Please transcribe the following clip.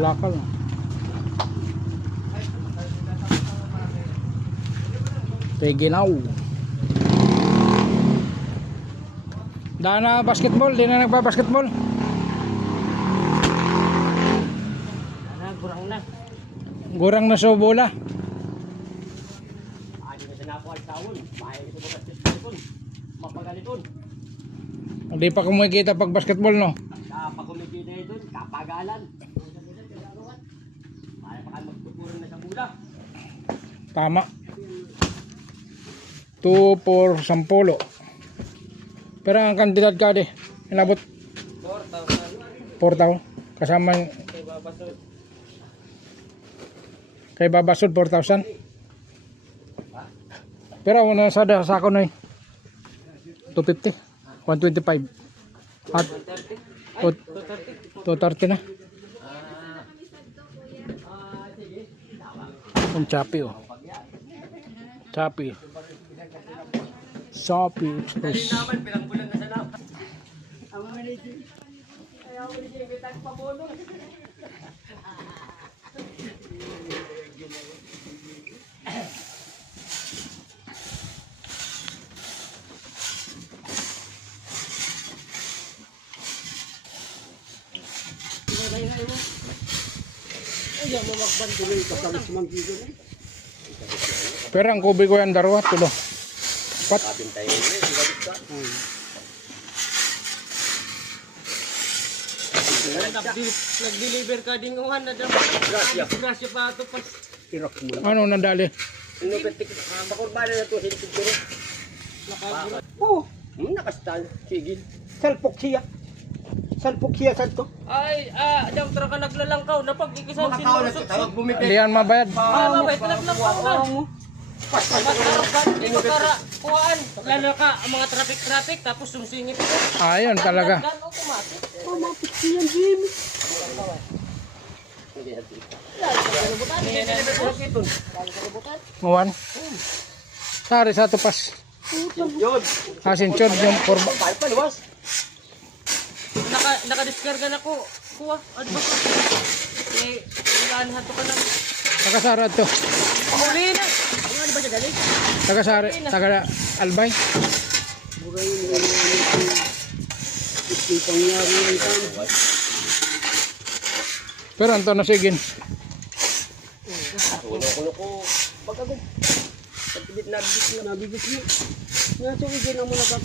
Kalakal. Tiginaw. Daan na basketball, di na nagba-basketball. Gurang na. Gurang na sa bola. Adi na sinapo al taon. Mahay ito basketball. Mapagaliton. Hindi pa kumikita pag basketball, no? Kapakumikita ito, kapagalan. Mahay pa kayo magtupuran na sa bola. Tama. 2 for 10. Pero ang kandidat ka di, inabot 4,000. Kasama yung kay Babasod 4,000. Pero una sa ako na 250, 125 at 230 na. Ang Chapi, oh. Chapi Express. Pero ang kubi ko yan darwat tulo. Pat. Nag-deliver ka ding uhan na dapat. Grasya pa ito pas. Ano nandali? Pakurbana na ito. Oo. Nakastal. Sigil. Salpok siya. Salpok siya sa ito. Ay, dam tra ka naglalangkaw. Napag-ikisan sinurusot. Hindi yan mabayad. Mabay, naglalangkaw na. Hindi mo kara kuhaan. Lalo ka ang mga traffic tapos sumsingit ko. Ayun talaga. Automatic siya, Jimmy. Muwan. Tari sa tupas. Asin chod yung korba. Naka-discarga na ko. Kuha. Ano ba ko? Eh, ilahan to ka lang. Nakasara to. Huli na. Ano ba siya galing? Nakasara. Taga Albay. Pero anto na sigin. Kuno ko. Pagkagod. Pagkabit nabigis mo. Nga so, igin ang muna ka.